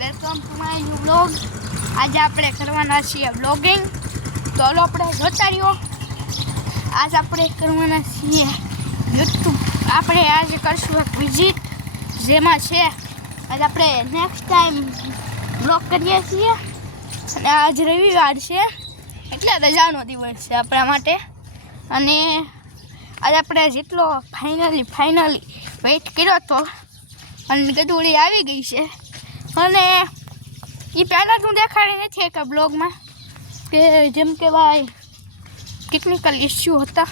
Welcome to my new blog. આજે આપણે કરવાના છીએ બ્લોગિંગ. તો હાલો આપણે જોતા રહ્યો. આજ આપણે કરવાના છીએ યુટ્યુબ. આપણે આજે કરશું એક વિઝિટ, જેમાં છે આજે આપણે નેક્સ્ટ ટાઈમ બ્લોગ કરીએ છીએ. અને આજ રવિવાર છે એટલે રજાનો દિવસ છે આપણા માટે. અને આજે આપણે જેટલો ફાઇનલી વેઇટ કર્યો હતો અને ગધુડી આવી ગઈ છે. અને એ પહેલાં જ હું દેખાડી નથી એક બ્લોગમાં કે જેમ કે ભાઈ ટેકનિકલ ઇસ્યુ હતા.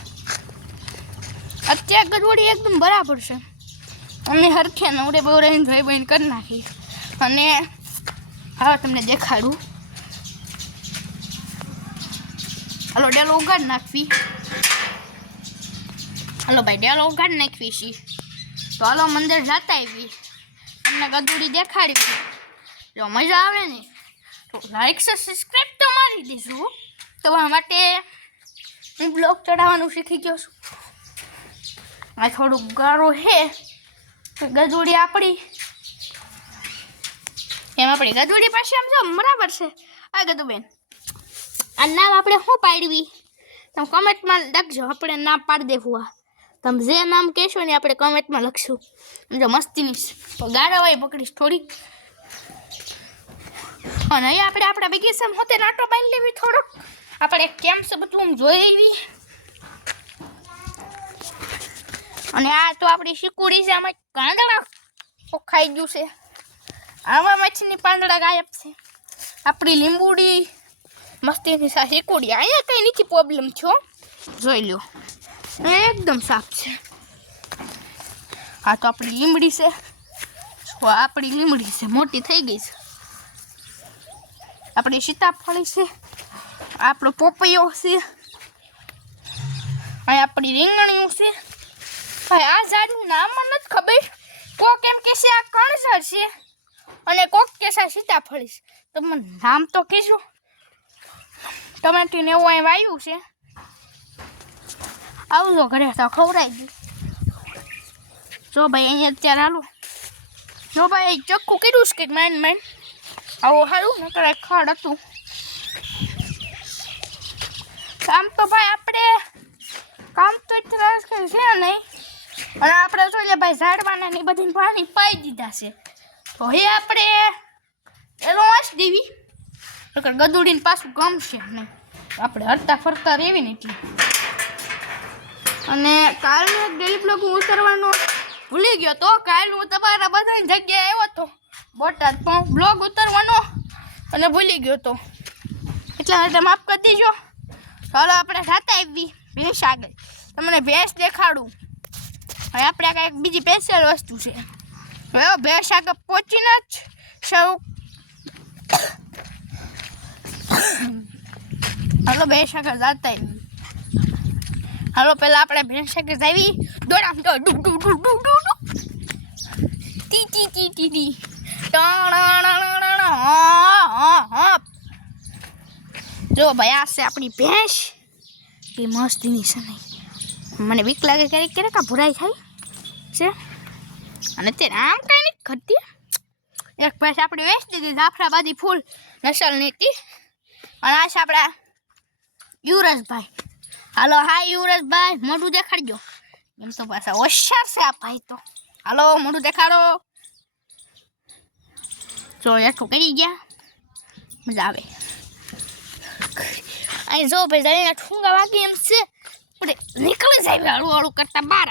અત્યારે ગધુડી એકદમ બરાબર છે. અમે હરખે નવડે બવડે ભાઈ બહેન કરી નાખી. અને હવે તમને દેખાડું. હાલો ડેલો ઉગાડી નાખવી. હાલો ભાઈ ડેલો ઉગાડી નાખવી છે. તો હાલો મંદિર જતા આવી, તમને ગધુડી દેખાડી. જો મજા આવે ને તો લાઈક સબસ્ક્રાઈબ તો મારી દેજો. તમારા માટે હું બ્લોગ ચડાવવાનું શીખી ગયો છું. આ થોડુંક ગારો છે ગધુડી આપણી, એમ આપણી ગધુડી પાસે આમ જો બરાબર છે. આ ગધુબેન આ નામ આપણે શું પાડવી તમે કમેન્ટમાં લખજો. આપણે નામ પાડી દેવું. આ તમે જે નામ કહેશો ને આપણે કમેન્ટમાં લખશું. જો મસ્તીની ગાળા હોય પકડીશ થોડી. અને અહીંયા આપણે આપણા બગીચામાં હોતે નાટો બાંધી લેવી થોડોક. આપણે કેમ છે બધું આમ જોઈ લેવી. અને આ તો આપણી શીકુડી છે. આમાં પાંદડા ખાઈ ગયું છે. આમાં મચ્છીની પાંદડા ગાયબ છે. આપણી લીંબુડી મસ્તીની સા શીકુડી. અહીંયા કંઈ નથી પ્રોબ્લેમ છો, જોઈ લો એકદમ સાફ છે. આ તો આપણી લીમડી છે. આપણી લીમડી છે, મોટી થઈ ગઈ છે. આપણી સીતાફળી છે. આપણો પોપૈયો છે. અહીં આપણી રીંગણીઓ છે. ભાઈ આ ઝાડનું નામ મને નથી ખબર. કોક એમ કે છે આ કણસર છે અને કોક કે છે સીતાફળી છે. તમે નામ તો કહેજો. ટમેટીને એવું અહીં વાવ્યું છે. આવજો ઘરે તો ખવડાવી દઉં. જો ભાઈ અહીંયા અત્યારે હાલો. જો ભાઈ ચોખ્ખું કર્યું છે કે માઇન્ડ આવું સારું ને કરે ખડ હતું. કામ તો ભાઈ આપણે કામ તો એટલું છે નહીં. અને આપણે જોઈએ ભાઈ ઝાડવાના ને બધી પાણી પાઈ દીધા છે. તો એ આપણે એનો વાંચ દેવી ગધુડીને પાછું ગમશે નહીં. આપણે હરતા ફરતા રહેવી ને એટલે. અને કાલનો એક ડેલી બ્લોગ હું ઉતારવાનો ભૂલી ગયો તો. કાલ હું તમારા બધાની જગ્યાએ આવ્યો હતો બોટાદ, પણ બ્લોગ ઉતારવાનો અને ભૂલી ગયો તો. એટલા માટે માફ કરી દેજો. ચાલો આપણે જાતા આવી ભેંસ આગળ. તમને ભેંસ દેખાડું. હવે આપણે કાંઈક બીજી સ્પેશિયલ વસ્તુ છે. હવે ભેંસ આગળ પહોંચીને જ શરૂ. હાલો ભેંસ આગળ જાતા આવી. હાલો પહેલાં આપણે ભેંસ આગળ જાવી. દોડામ તો do do do do do do T T T T T જો ભાઈ આ છે આપણી ભેંસ. એ મસ્તીની છે નહીં. મને બીક લાગે ક્યારેક ક્યારેક આ ભૂરાઈ થાય છે. અને અત્યારે આમ કાંઈ નહીં ઘટતી. એક ભેંસ આપણી વેચી દીધી જાફરાબાદી ફૂલ નસલની હતી. અને આ છે આપણા યુવરાજભાઈ. હાલો હા યુવરાજભાઈ, મોઢું દેખાડજો. એમ તો પાછા હોશિયાર છે આ ભાઈ તો. હાલો મોઢું દેખાડો. જો એઠું કરી ગયા, મજા આવે. અહીં જો ભાઈ જઈને ઠુંગા વાગી એમ છે. આપણે નીકળી જાય હળવું હળવું કરતા બહાર.